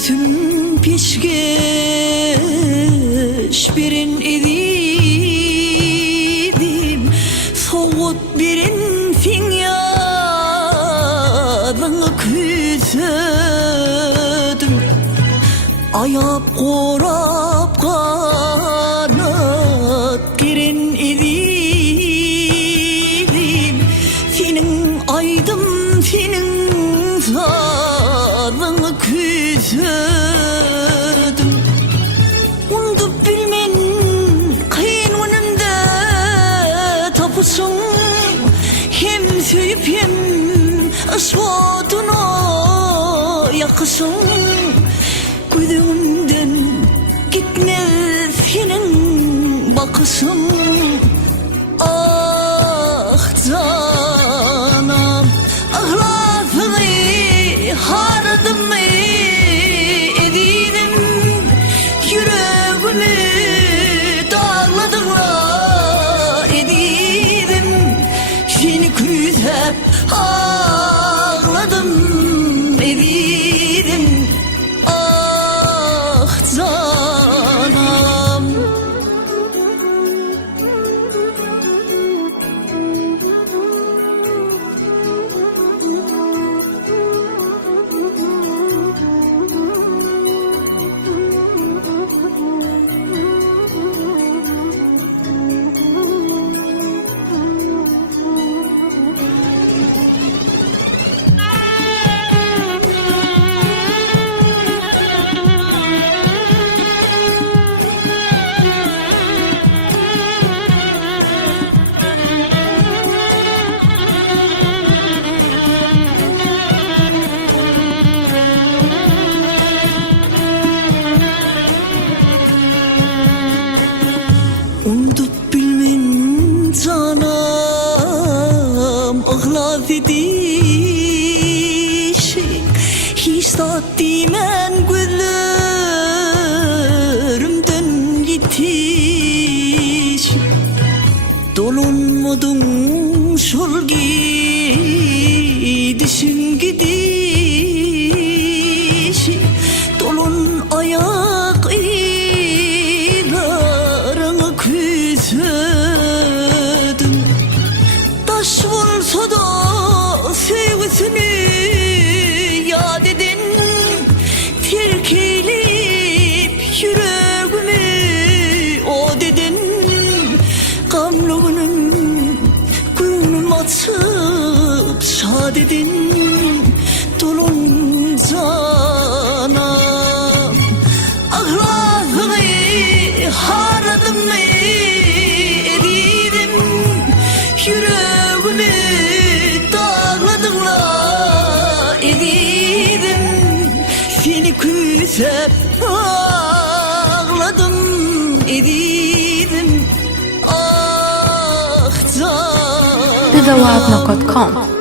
Bütün peşkeş birin edidim, soğut birin finyadını küsödüm. Ayap korap kanat girin edidim, senin aydım senin zadını küsödüm. Undup bilmen kıyın önümde tapusun, hem söyüp hem asfotunu yakısın. Gözümden gitmez senin bakışın. Ah canım, ahlasını hardım edinim, yüreğimi dağladılar edinim. Seni küsüp ağladım edinim. Ah canım. Undup bilmen canım, ağlap edişik, hiç tat dimen gözlerimden yitiş. Dolunmadın şol gidişin gidiş, dolun ayak ilarını küsödüm. Taş olsa da sevgisini yad edin, terk eyleyip yüreğimi o dedin. Gamlığının gönlüm atıp şad edin, dolun canım. Ahlasını haradım edidim, yüreğimi dağladılar edidim. Seni küsüp ağladım edidim. Ah canım. TheWildNote.com